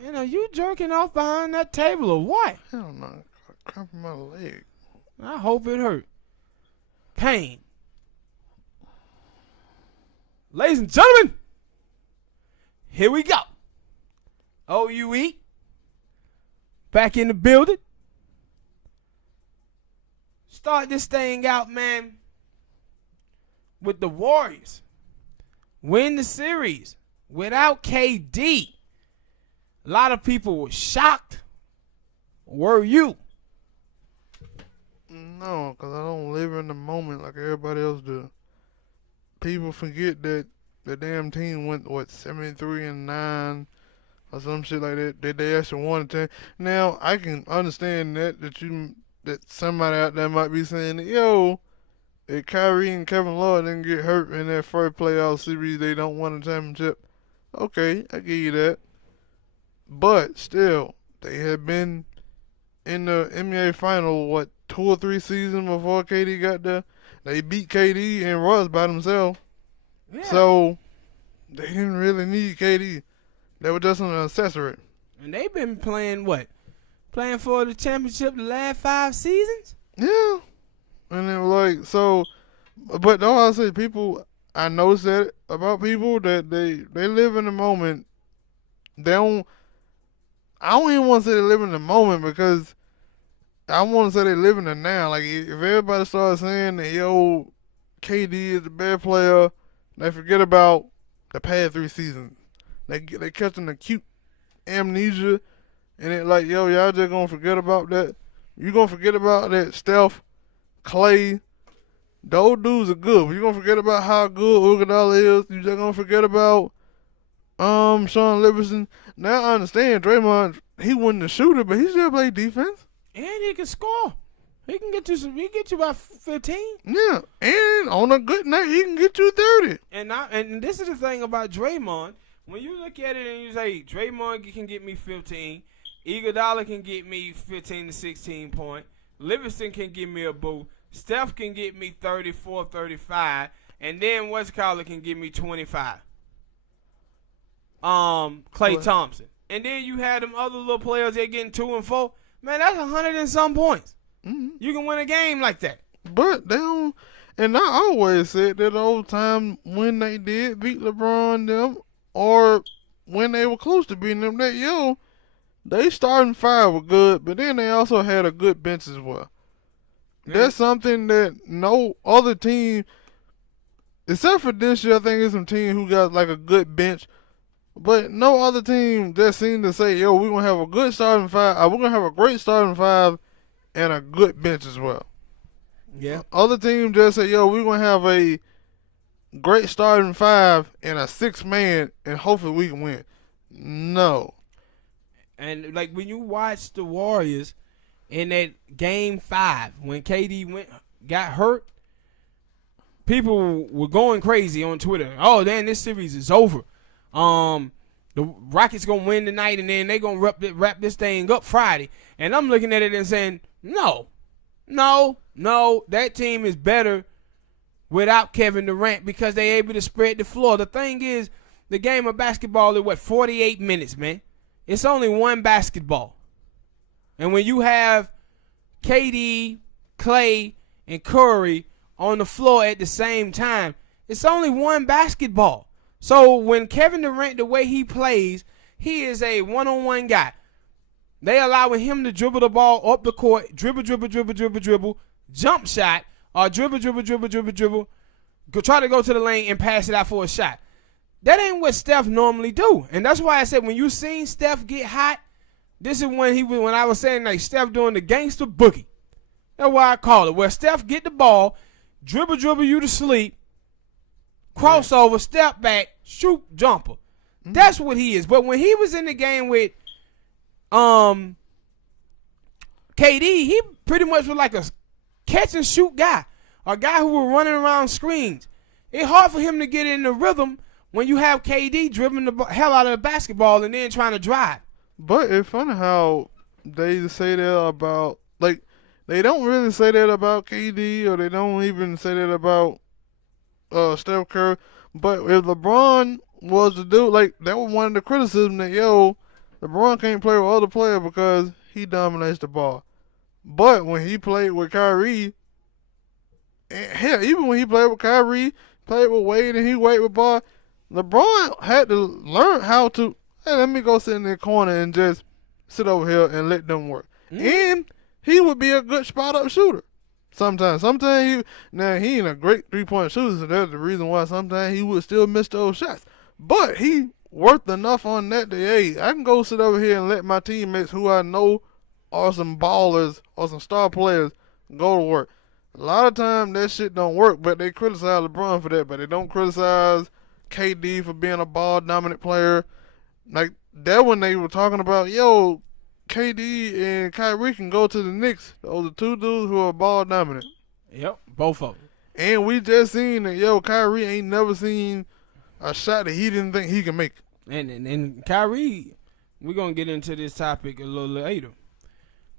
Man, are you jerking off behind that table or what? Hell no. Cramping my leg. I hope it hurt. Pain. Ladies and gentlemen, here we go. U.E back in the building. Start this thing out, man, with the Warriors. Win the series without KD. A lot of people were shocked. Were you? No, because I don't live in the moment like everybody else do. People forget that the damn team went, 73-9 or some shit like that. That they actually won the team. Now, I can understand that somebody out there might be saying that, yo, if Kyrie and Kevin Love didn't get hurt in their first playoff series, they don't win the championship. Okay, I give you that. But still, they had been in the NBA final, 2 or 3 seasons before KD got there. They beat KD and Russ by themselves. Yeah. So, they didn't really need KD. They were just an accessory. And they've been playing what? Playing for the championship the last 5 seasons? Yeah. And it was so, but all I say, I noticed that about people that they live in the moment. I don't even want to say they live in the moment because I want to say they live in the now. Like, if everybody starts saying that, yo, KD is the best player, they forget about the past 3 seasons. They catch an acute amnesia, and it like, yo, y'all just gonna forget about that. You gonna forget about that Steph, Clay, those dudes are good, but you gonna forget about how good Iguodala is. You just gonna forget about Sean Livingston. Now I understand Draymond, he wasn't a shooter, but he still played defense. And he can score. He can get you about 15. Yeah, and on a good night, he can get you 30. And this is the thing about Draymond. When you look at it and you say Draymond can get me 15, Iguodala can get me 15 to 16 points, Livingston can give me a boo, Steph can get me 34, 35, and then Westcaller can give me 25. Clay Thompson. And then you had them other little players that getting 2 and 4. Man, that's 100 and some points. Mm-hmm. You can win a game like that. But they don't, and I always said that the whole time when they did beat LeBron them, or when they were close to beating them, that, yo, they starting 5 were good, but then they also had a good bench as well. Yeah. That's something that no other team, except for this year, I think it's some team who got like a good bench, but no other team just seemed to say, yo, we're going to have a good starting 5, we're going to have a great starting 5 and a good bench as well. Yeah. Other teams just say, yo, we're going to have a great starting 5 and a 6-man, and hopefully we can win. No. And like when you watch the Warriors in that game 5, when KD got hurt, people were going crazy on Twitter. Oh, man, this series is over. The Rockets gonna win tonight, and then they gonna wrap this thing up Friday. And I'm looking at it and saying, no, that team is better without Kevin Durant because they able to spread the floor. The thing is, the game of basketball is 48 minutes, man. It's only one basketball. And when you have KD, Clay, and Curry on the floor at the same time, it's only one basketball. So when Kevin Durant, the way he plays, he is a one-on-one guy. They allowing him to dribble the ball up the court, dribble, jump shot, or dribble, try to go to the lane and pass it out for a shot. That ain't what Steph normally do. And that's why I said when you seen Steph get hot, this is when I was saying like Steph doing the gangster boogie. That's why I call it. Where Steph get the ball, dribble you to sleep, crossover, step back, shoot, jumper. Mm-hmm. That's what he is. But when he was in the game with KD, he pretty much was like a catch and shoot guy, a guy who was running around screens. It's hard for him to get in the rhythm when you have KD dribbling the hell out of the basketball and then trying to drive. But it's funny how they say that about, like, they don't really say that about KD, or they don't even say that about Steph Curry. But if LeBron was to do, like, that was one of the criticisms that, yo, LeBron can't play with other players because he dominates the ball. But when he played with Kyrie, and hell, even when he played with Kyrie, played with Wade, and he Wade with ball, LeBron had to learn how to, hey, let me go sit in the corner and just sit over here and let them work. And he would be a good spot-up shooter. Sometimes he ain't a great three-point shooter, so that's the reason why sometimes he would still miss those shots. But he worked enough on that hey, I can go sit over here and let my teammates who I know are some ballers or some star players go to work. A lot of times that shit don't work, but they criticize LeBron for that, but they don't criticize KD for being a ball-dominant player. Like, that when they were talking about, yo, KD and Kyrie can go to the Knicks. Those are two dudes who are ball-dominant. Yep, both of them. And we just seen that, yo, Kyrie ain't never seen a shot that he didn't think he could make. And Kyrie, we're going to get into this topic a little later.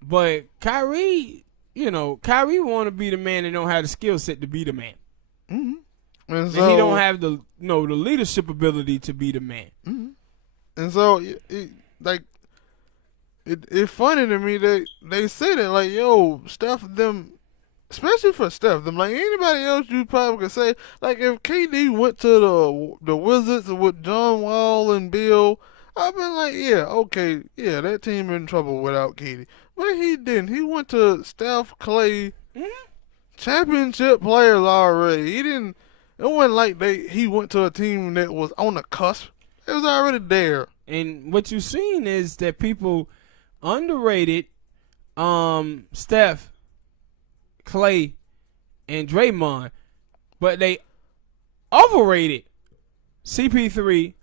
But Kyrie, Kyrie want to be the man that don't have the skill set to be the man. Mm-hmm. And he don't have the leadership ability to be the man. Mm-hmm. And so, it's funny to me that they say that, like, yo, Steph, them, especially for Steph, them, like, anybody else you probably could say, like, if KD went to the Wizards with John.While and Bill, I've been like, yeah, okay, yeah, that team in trouble without KD. But he didn't. He went to Steph, Clay, championship players already. He didn't. It wasn't like he went to a team that was on the cusp. It was already there. And what you've seen is that people underrated Steph, Clay, and Draymond, but they overrated CP3,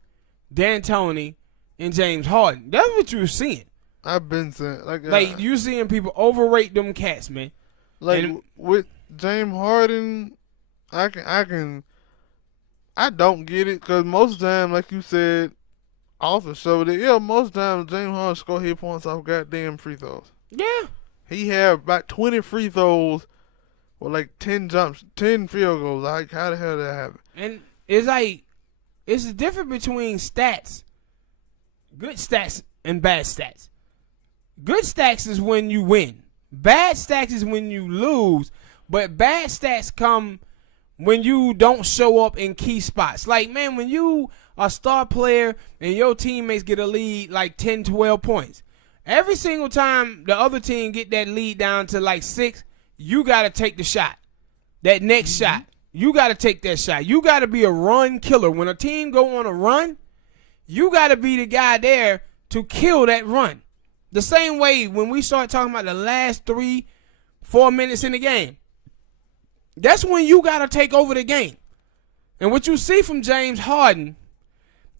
D'Antoni, and James Harden. That's what you're seeing. I've been saying, like you seeing people overrate them cats, man. Like, with James Harden, I don't get it, because most of the time, like you said, off the show, that most of the time James Harden score hit points off goddamn free throws. Yeah. He had about 20 free throws with like 10 jumps, 10 field goals. Like, how the hell did that happen? And it's like, it's the difference between stats, good stats and bad stats. Good stats is when you win. Bad stats is when you lose. But bad stats come when you don't show up in key spots. Like, man, when you are a star player and your teammates get a lead like 10, 12 points, every single time the other team get that lead down to like 6, you got to take the shot. That next shot. You got to take that shot. You got to be a run killer. When a team go on a run, you got to be the guy there to kill that run. The same way when we start talking about the last 3-4 minutes in the game, that's when you got to take over the game. And what you see from James Harden,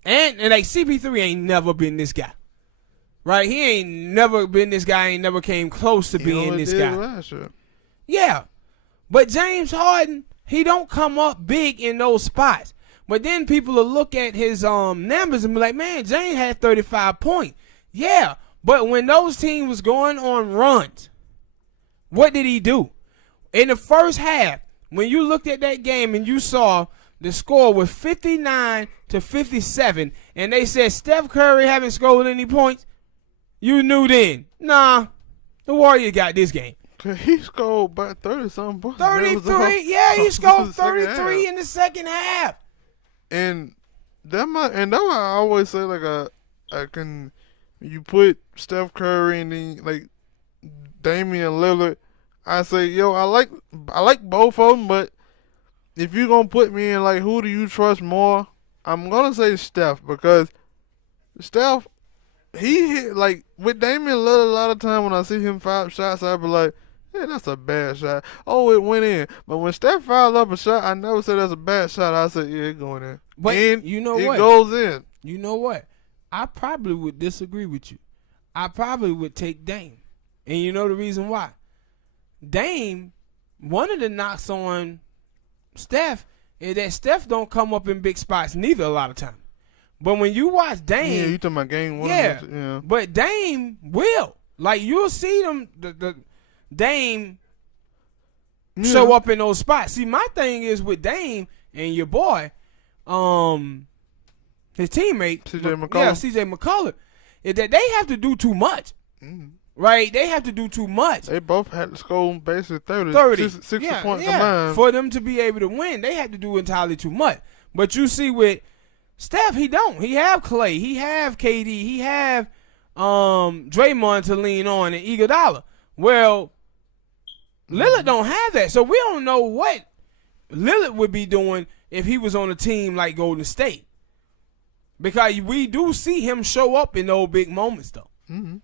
and like CP3 ain't never been this guy. Right? He ain't never been this guy, ain't never came close to being this guy. Last year. Yeah. But James Harden, he don't come up big in those spots. But then people will look at his numbers and be like, man, James had 35 points. Yeah. But when those teams was going on runs, what did he do? In the first half, when you looked at that game and you saw the score was 59-57, and they said Steph Curry haven't scored any points, you knew then, nah, the Warriors got this game. He scored about 30-something points. 33, yeah, he scored 33 in the second half. And that's why I always say, like, you put Steph Curry and then, like, Damian Lillard, I say, yo, I like both of them, but if you're going to put me in, like, who do you trust more, I'm going to say Steph, because Steph, he hit, like, with Damian Lillard, a lot of time when I see him foul shots, I be like, yeah, that's a bad shot. Oh, it went in. But when Steph fouled up a shot, I never said that's a bad shot. I said, yeah, it's going in. But and you know it what? goes in. You know what? I probably would disagree with you. I probably would take Dame. And you know the reason why? Dame, one of the knocks on Steph is that Steph don't come up in big spots neither a lot of time. But when you watch Dame, yeah, you talking about game one? Yeah. But Dame will. Like, you'll see them, the Dame show up in those spots. See, my thing is with Dame and your boy, his teammate, CJ McCollum. Yeah, CJ McCollum, is that they have to do too much. Mm-hmm. Right? They have to do too much. They both had to score basically 30. 60 yeah, points yeah. combined. For them to be able to win, they have to do entirely too much. But you see with Steph, he don't. He have Clay. He have KD. He have Draymond to lean on and Iguodala. Well, Lillard don't have that. So we don't know what Lillard would be doing if he was on a team like Golden State. Because we do see him show up in those big moments, though. Mm-hmm.